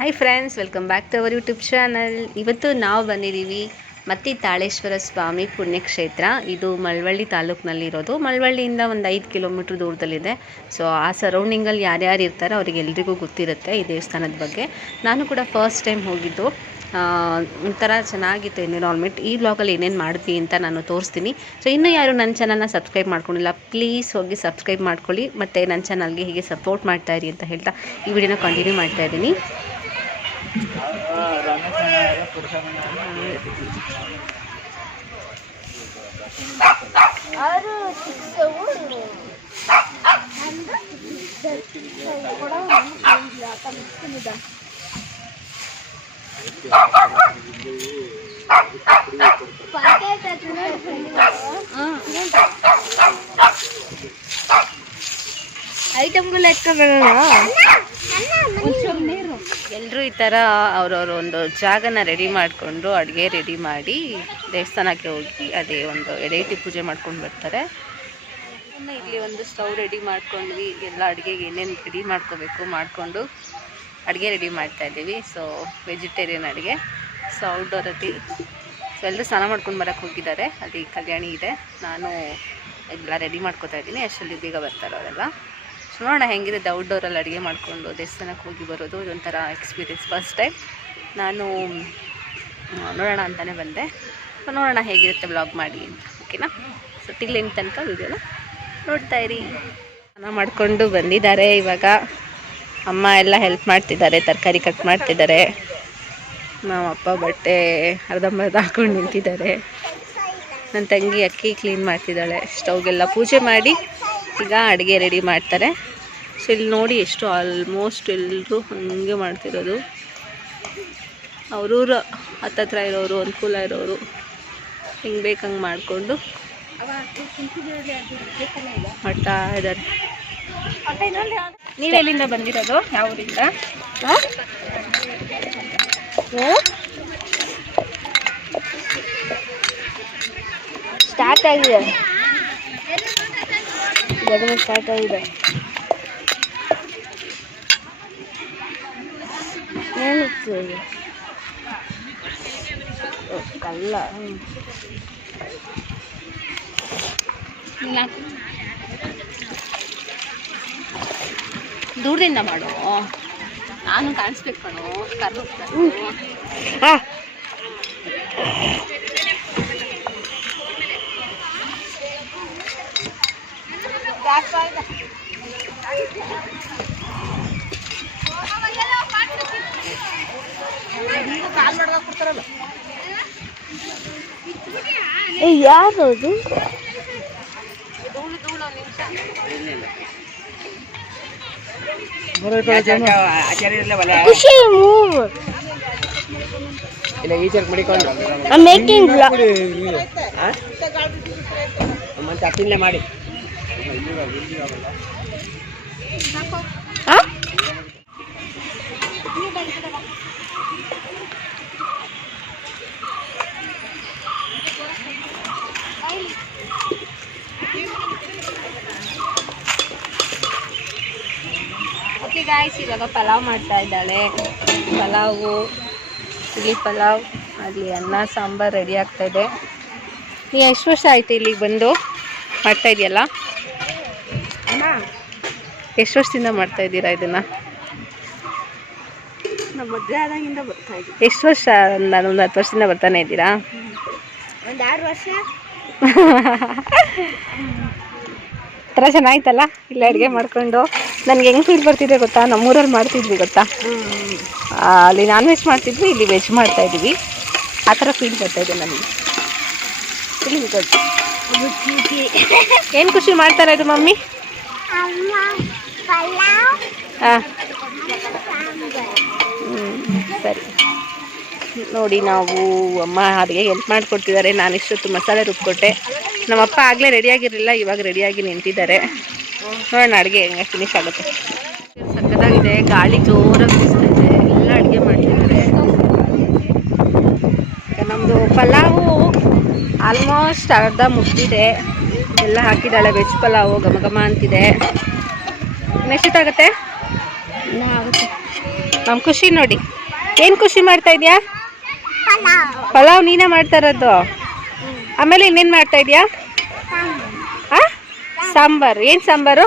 Hi friends, welcome back to our YouTube channel. ಇವತ್ತು ನಾವು ಬಂದಿದ್ದೀವಿ ಮತ್ತಿ ತಾಳೇಶ್ವರ ಸ್ವಾಮಿ ಪುಣ್ಯಕ್ಷೇತ್ರ. ಇದು ಮಳವಳ್ಳಿ ತಾಲೂಕಿನಲ್ಲಿರೋದು. ಮಳವಳ್ಳಿಯಿಂದ ಒಂದು 5 ಕಿಲೋಮೀಟ್ರ್ ದೂರದಲ್ಲಿದೆ. ಸೊ ಆ ಸರೌಂಡಿಂಗಲ್ಲಿ ಯಾರ್ಯಾರು ಇರ್ತಾರೆ ಅವರಿಗೆ ಎಲ್ರಿಗೂ ಗೊತ್ತಿರುತ್ತೆ ಈ ದೇವಸ್ಥಾನದ ಬಗ್ಗೆ. ನಾನು ಕೂಡ ಫಸ್ಟ್ ಟೈಮ್ ಹೋಗಿದ್ದು. ಒಂಥರ ಚೆನ್ನಾಗಿತ್ತು ಎನ್ವಿರಾನ್ಮೆಂಟ್. ಈ ಬ್ಲಾಗಲ್ಲಿ ಏನೇನು ಮಾಡಿದ್ವಿ ಅಂತ ನಾನು ತೋರಿಸ್ತೀನಿ. ಸೊ ಇನ್ನೂ ಯಾರು ನನ್ನ ಚಾನಲ್ನ ಸಬ್ಸ್ಕ್ರೈಬ್ ಮಾಡ್ಕೊಂಡಿಲ್ಲ, ಪ್ಲೀಸ್ ಹೋಗಿ ಸಬ್ಸ್ಕ್ರೈಬ್ ಮಾಡ್ಕೊಳ್ಳಿ. ಮತ್ತು ನನ್ನ ಚಾನಲ್ಗೆ ಹೀಗೆ ಸಪೋರ್ಟ್ ಮಾಡ್ತಾಯಿರಿ ಅಂತ ಹೇಳ್ತಾ ಈ ವಿಡಿಯೋನ ಕಂಟಿನ್ಯೂ ಮಾಡ್ತಾಯಿದ್ದೀನಿ. ಐಟಮ್ಗಳು ಎತ್ಕೋಬೇಡ. ಎಲ್ಲರೂ ಈ ಥರ ಅವ್ರವ್ರ ಒಂದು ಜಾಗನ ರೆಡಿ ಮಾಡಿಕೊಂಡು ಅಡುಗೆ ರೆಡಿ ಮಾಡಿ ದೇವಸ್ಥಾನಕ್ಕೆ ಹೋಗಿ ಅದೇ ಒಂದು ಎಡೆಯಿಟ್ಟು ಪೂಜೆ ಮಾಡ್ಕೊಂಡು ಬರ್ತಾರೆ. ಇಲ್ಲಿ ಒಂದು ಸ್ಟವ್ ರೆಡಿ ಮಾಡ್ಕೊಂಡ್ವಿ. ಎಲ್ಲ ಅಡುಗೆಗೆ ಏನೇನು ರೆಡಿ ಮಾಡ್ಕೋಬೇಕು ಮಾಡಿಕೊಂಡು ಅಡುಗೆ ರೆಡಿ ಮಾಡ್ತಾಯಿದ್ದೀವಿ. ಸೊ ವೆಜಿಟೇರಿಯನ್ ಅಡುಗೆ. ಸೊ ಔಟ್ಡೋರಲ್ಲಿ ಸೊ ಎಲ್ಲರೂ ಸ್ನಾನ ಮಾಡ್ಕೊಂಡು ಬರೋಕ್ಕೆ ಹೋಗಿದ್ದಾರೆ. ಅಲ್ಲಿ ಕಲ್ಯಾಣಿ ಇದೆ. ನಾನು ಎಲ್ಲ ರೆಡಿ ಮಾಡ್ಕೋತಾ ಇದ್ದೀನಿ. ಅಷ್ಟರಲ್ಲಿ ಬೇಗ ಬರ್ತಾರೆ ಅವರೆಲ್ಲ. ಸೊ ನೋಡೋಣ ಹೆಂಗಿದೆ ಔಟ್ಡೋರಲ್ಲಿ ಅಡುಗೆ ಮಾಡಿಕೊಂಡು ದೇವಸ್ಥಾನಕ್ಕೆ ಹೋಗಿ ಬರೋದು. ಇದೊಂಥರ ಎಕ್ಸ್ಪೀರಿಯನ್ಸ್, ಫಸ್ಟ್ ಟೈಮ್. ನಾನು ನೋಡೋಣ ಅಂತಲೇ ಬಂದೆ. ಸೊ ನೋಡೋಣ ಹೇಗಿರುತ್ತೆ ಬ್ಲಾಗ್ ಮಾಡಿ ಅಂತ, ಓಕೆನಾ? ಸೊ ತಿಂಗಳಿನ ತನಕ ವೀಡಿಯೋನ ನೋಡ್ತಾ ಇರಿ. ಸ್ನಾನ ಮಾಡಿಕೊಂಡು ಬಂದಿದ್ದಾರೆ. ಇವಾಗ ಅಮ್ಮ ಎಲ್ಲ ಹೆಲ್ಪ್ ಮಾಡ್ತಿದ್ದಾರೆ, ತರಕಾರಿ ಕಟ್ ಮಾಡ್ತಿದ್ದಾರೆ. ನಮ್ಮಪ್ಪ ಬಟ್ಟೆ ಅರ್ಧಂಬರ್ಧ ಹಾಕೊಂಡು ನಿಂತಿದ್ದಾರೆ. ನನ್ನ ತಂಗಿ ಅಕ್ಕಿ ಕ್ಲೀನ್ ಮಾಡ್ತಿದ್ದಾಳೆ. ಸ್ಟವ್ಗೆಲ್ಲ ಪೂಜೆ ಮಾಡಿ ಈಗ ಅಡುಗೆ ರೆಡಿ ಮಾಡ್ತಾರೆ. ಸೊ ಇಲ್ಲಿ ನೋಡಿ ಎಷ್ಟು ಆಲ್ಮೋಸ್ಟ್ ಎಲ್ಲರೂ ಹಾಗೆ ಮಾಡ್ತಿರೋದು. ಅವ್ರೂರು ಹತ್ತತ್ರ ಇರೋರು, ಅನುಕೂಲ ಇರೋರು ಹಿಂಗೆ ಬೇಕಂಗೆ ಮಾಡಿಕೊಂಡು ಮಾಡ್ತಾ ಇದ್ದಾರೆ. ನೀವೆಲ್ಲಿಂದ ಬಂದಿರೋದು? ಯಾವ ಊರಿಂದ? ಸ್ಟಾರ್ಟ್ ಆಗಿದೆ, ಸ್ಟಾರ್ಟ್ ಆಗಿದೆ. ಏನಿತ್ತು ಕಲ್ಲ? ದೂರದಿಂದ ಮಾಡು, ನಾನು ಕಾಣಿಸ್ಬೇಕು ಕಣೋ. ಕರ್ರು ಯಾರದು? ಖುಷಿ ಮೂವ್. I'm making vlog. ಮಾಡಿ ಓಕೆ ಗಾಯ್ಸ್, ಇವಾಗ ಪಲಾವ್ ಮಾಡ್ತಾ ಇದ್ದಾಳೆ. ಪಲಾವು, ಇಲ್ಲಿ ಪಲಾವ್, ಅಲ್ಲಿ ಅನ್ನ ಸಾಂಬಾರು ರೆಡಿ ಆಗ್ತಾಯಿದೆ. ನೀ ಎಷ್ಟು ವರ್ಷ ಆಯಿತು ಇಲ್ಲಿಗೆ ಬಂದು ಮಾಡ್ತಾ ಇದೆಯಲ್ಲ? ಎಷ್ಟು ವರ್ಷದಿಂದ ಮಾಡ್ತಾ ಇದ್ದೀರಾ ಇದನ್ನು? ನಮ್ಮ ಮದುವೆ ಆದಾಗಿಂದ ಬರ್ತಾ ಇದ್ದೀವಿ. ಎಷ್ಟು ವರ್ಷ? ನಾನು ಒಂದು 10 ವರ್ಷದಿಂದ ಬರ್ತಾನೆ ಇದ್ದೀರಾ? ಒಂದು 6 ವರ್ಷ. ಥರ ಚೆನ್ನಾಗಿತ್ತಲ್ಲ ಇಲ್ಲ ಅಡುಗೆ ಮಾಡಿಕೊಂಡು. ನನಗೆ ಹೆಂಗೆ ಫೀಲ್ ಬರ್ತಿದೆ ಗೊತ್ತಾ? ನಮ್ಮೂರಲ್ಲಿ ಮಾಡ್ತಿದ್ವಿ ಗೊತ್ತಾ, ಅಲ್ಲಿ ನಾನ್ ವೆಜ್ ಮಾಡ್ತಿದ್ವಿ, ಇಲ್ಲಿ ವೆಜ್ ಮಾಡ್ತಾಯಿದ್ವಿ. ಆ ಥರ ಫೀಲ್ ಬರ್ತಾಯಿದೆ ನನಗೆ. ಏನು ಖುಷಿ ಮಾಡ್ತಾರೆ ಇದು ಮಮ್ಮಿ? ಹಾಂ, ಸರಿ. ನೋಡಿ, ನಾವು ಅಮ್ಮ ಅಡುಗೆ ಹೆಲ್ಪ್ ಮಾಡಿಕೊಡ್ತಿದ್ದಾರೆ. ನಾನು ಇಷ್ಟೊತ್ತು ಮಸಾಲೆ ರುಬ್ಕೊಟ್ಟೆ. ನಮ್ಮಪ್ಪ ಆಗಲೇ ರೆಡಿಯಾಗಿರಲಿಲ್ಲ, ಇವಾಗ ರೆಡಿಯಾಗಿ ನಿಂತಿದ್ದಾರೆ. ನೋಡೋಣ ಅಡುಗೆ ಹೆಂಗೆ ಫಿನಿಶ್ ಆಗುತ್ತೆ. ಸಕ್ಕತ್ತಾಗಿದೆ, ಗಾಳಿ ಜೋರಾಗಿ ಬೀಸ್ತಾ ಇದೆ. ಎಲ್ಲ ಅಡುಗೆ ಮಾಡ್ತಿದ್ದಾರೆ. ನಮ್ಮದು ಪಲಾವು ಆಲ್ಮೋಸ್ಟ್ ಅರ್ಧ ಮುಗ್ದಿದೆ. ಎಲ್ಲ ಹಾಕಿದ್ದಾಳೆ. ವೆಜ್ ಪಲಾವು ಘಮ ಘಮ ಅಂತಿದೆ. ನೆಕ್ಸ್ಟ್ ಆಗುತ್ತೆ. ಆಗುತ್ತೆ. ನಮ್ಮ ಖುಷಿ ನೋಡಿ ಏನು ಖುಷಿ ಮಾಡ್ತಾ ಇದೆಯಾ? ಪಲಾವ್ ನೀನೇ ಮಾಡ್ತಾ ಇರೋದು. ಆಮೇಲೆ ಇನ್ನೇನು ಮಾಡ್ತಾ ಇದೆಯಾ? ಸಾಂಬಾರು. ಏನು ಸಾಂಬಾರು?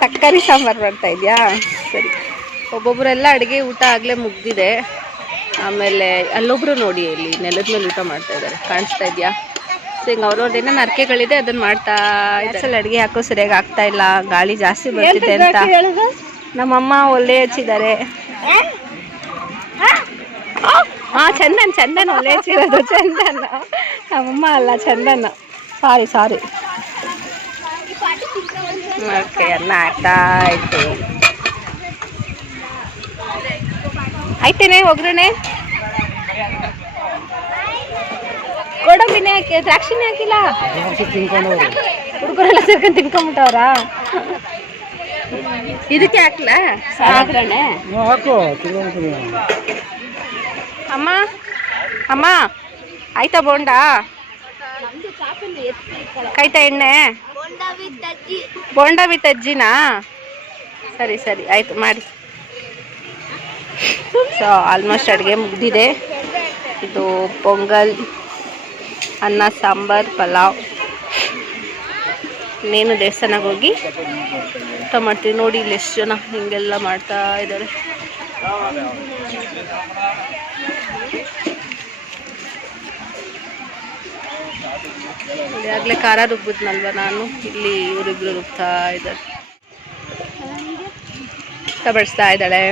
ತರಕಾರಿ ಸಾಂಬಾರು ಮಾಡ್ತಾ ಇದೆಯಾ? ಸರಿ. ಒಬ್ಬೊಬ್ಬರೆಲ್ಲ ಅಡುಗೆ ಊಟ ಆಗಲೇ ಮುಗ್ದಿದೆ. ಆಮೇಲೆ ಅಲ್ಲೊಬ್ರು ನೋಡಿ ಇಲ್ಲಿ ನೆಲದ ಮೇಲೆ ಊಟ ಮಾಡ್ತಾ ಇದ್ದಾರೆ, ಕಾಣಿಸ್ತಾ ಇದೆಯಾ? ಸೊ ಹಿಂಗೆ ಅವ್ರವ್ರದ್ದೇನೋ ನರಕೆಗಳಿದೆ, ಅದನ್ನು ಮಾಡ್ತಾ ಇದ್ದಾರೆ. ಅಡುಗೆ ಹಾಕೋ ಸರಿಯಾಗಿ ಆಗ್ತಾ ಇಲ್ಲ, ಗಾಳಿ ಜಾಸ್ತಿ ಬರ್ತಿದೆ ಅಂತ ನಮ್ಮಮ್ಮ ಒಲೆ ಹಚ್ಚಿದ್ದಾರೆ. ಹಾಂ, ಚಂದನ್ ಒಲೆ ಹಚ್ಚಿರೋದು ಚಂದನ್, ನಮ್ಮಮ್ಮ ಅಲ್ಲ ಚಂದನ್. ಸಾರಿ ಓಕೆ. ಅನ್ನ ಆಗ್ತಾ ಆಯ್ತು. ಆಯ್ತೇನೆ ಒಗ್ಗರಣೆ? ಗೋಡಂಬಿನೇ ಹಾಕಿ, ದ್ರಾಕ್ಷಿನೇ ಹಾಕಿಲ್ಲ. ಹುಡುಗರೆಲ್ಲ ಸೇರ್ಕೊಂಡು ತಿನ್ಕೊಂಬಿಟ್ಟವ್ರ. ಇದಕ್ಕೆ ಹಾಕ್ಲಾ ಒಗ್ಗರಣೆ? ಅಮ್ಮ ಆಯ್ತಾ ಬೋಂಡಾ? ಕಾಯ್ತಾ ಎಣ್ಣೆ? ಬೋಂಡಾ ವಿತ್ ಅಜ್ಜಿನಾ? ಸರಿ ಆಯ್ತು ಮಾಡಿ. ಸೊ ಆಲ್ಮೋಸ್ಟ್ ಅಡುಗೆ ಮುಗ್ದಿದೆ. ಇದು ಪೊಂಗಲ್, ಅನ್ನ, ಸಾಂಬಾರ್, ಪಲಾವ್. ಇನ್ನೇನು ದೇವಸ್ಥಾನಕ್ಕೆ ಹೋಗಿ ಊಟ ಮಾಡ್ತೀವಿ. ನೋಡಿ ಇಲ್ಲಿ ಎಷ್ಟು ಜನ ಹಿಂಗೆಲ್ಲ ಮಾಡ್ತಾ ಇದ್ದಾರೆ. ಈಗಾಗಲೇ ಖಾರ ರುಬ್ಬಿದ್ನಲ್ವ ನಾನು, ಇಲ್ಲಿ ಇವರಿಬ್ರು ರುಬ್ತಾ ಇದ್ದಾರೆ, ಬಡಿಸ್ತಾ ಇದ್ದಾಳೆ.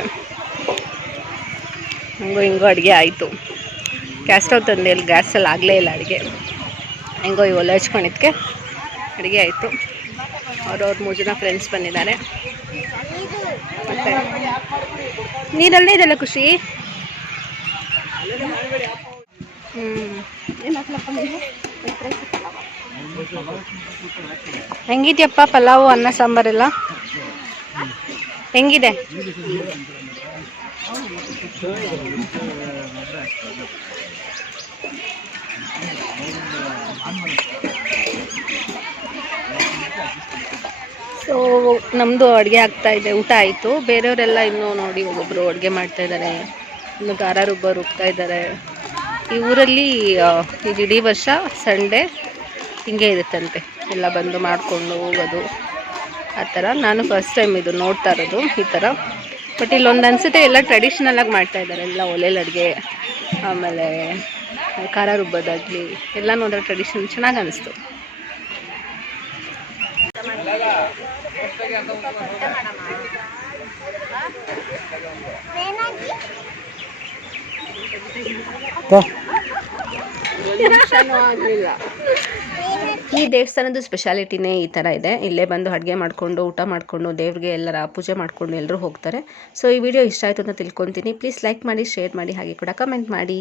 ಹಿಂಗೋ ಅಡುಗೆ ಆಯಿತು. ಗ್ಯಾಸ್ ಸ್ಟವ್ ತಂದೆ, ಇಲ್ಲಿ ಗ್ಯಾಸಲ್ಲಿ ಆಗಲೇ ಇಲ್ಲ ಅಡುಗೆ. ಹೆಂಗೋ ಈ ಒಲೆ ಹಚ್ಕೊಂಡಿದ್ದಕ್ಕೆ ಅಡುಗೆ ಆಯಿತು. ಅವ್ರವ್ರ 3 ಜನ ಫ್ರೆಂಡ್ಸ್ ಬಂದಿದ್ದಾರೆ. ಮತ್ತು ನೀರಲ್ಲೇ ಇದೆಲ್ಲ ಖುಷಿ. ಹೆಂಗಿದ್ಯಪ್ಪ ಪಲಾವು, ಅನ್ನ, ಸಾಂಬಾರೆಲ್ಲ ಹೆಂಗಿದೆ? ಸೊ ನಮ್ಮದು ಅಡುಗೆ ಆಗ್ತಾಯಿದೆ, ಊಟ ಆಯಿತು. ಬೇರೆಯವರೆಲ್ಲ ಇನ್ನೂ ನೋಡಿ ಒಬ್ಬೊಬ್ಬರು ಅಡುಗೆ ಮಾಡ್ತಾಯಿದ್ದಾರೆ, ಇನ್ನು ಖಾರ ರುಬ್ತಾ ಇದ್ದಾರೆ. ಈ ಊರಲ್ಲಿ ಇದು ಇಡೀ ವರ್ಷ ಸಂಡೇ ಹಿಂಗೆ ಇರುತ್ತಂತೆ, ಎಲ್ಲ ಬಂದು ಮಾಡಿಕೊಂಡು ಹೋಗೋದು ಆ ಥರ. ನಾನು ಫಸ್ಟ್ ಟೈಮ್ ಇದು ನೋಡ್ತಾ ಇರೋದು ಈ ಥರ. ಬಟ್ ಇಲ್ಲೊಂದು ಅನಿಸುತ್ತೆ ಎಲ್ಲ ಟ್ರೆಡಿಷ್ನಲಾಗಿ ಮಾಡ್ತಾಯಿದ್ದಾರೆ, ಎಲ್ಲ ಒಲೆಯಲ್ಲಿ ಅಡುಗೆ, ಆಮೇಲೆ ಖಾರ ರುಬ್ಬೋದಾಗಲಿ ಎಲ್ಲ ನೋಡಿದ್ರೆ ಟ್ರೆಡಿಷನಲ್ ಚೆನ್ನಾಗಿ ಅನಿಸ್ತು. ಈ ದೇವಸ್ಥಾನದ ಸ್ಪೆಷಾಲಿಟಿನೇ ಈ ಥರ ಇದೆ. ಇಲ್ಲೇ ಬಂದು ಅಡುಗೆ ಮಾಡಿಕೊಂಡು ಊಟ ಮಾಡಿಕೊಂಡು ದೇವ್ರಿಗೆ ಎಲ್ಲರ ಪೂಜೆ ಮಾಡಿಕೊಂಡು ಎಲ್ಲರೂ ಹೋಗ್ತಾರೆ. ಸೊ ಈ ವಿಡಿಯೋ ಇಷ್ಟ ಆಯಿತು ಅಂತ ತಿಳ್ಕೊತೀನಿ. ಪ್ಲೀಸ್ ಲೈಕ್ ಮಾಡಿ, ಶೇರ್ ಮಾಡಿ, ಹಾಗೆ ಕೂಡ ಕಮೆಂಟ್ ಮಾಡಿ.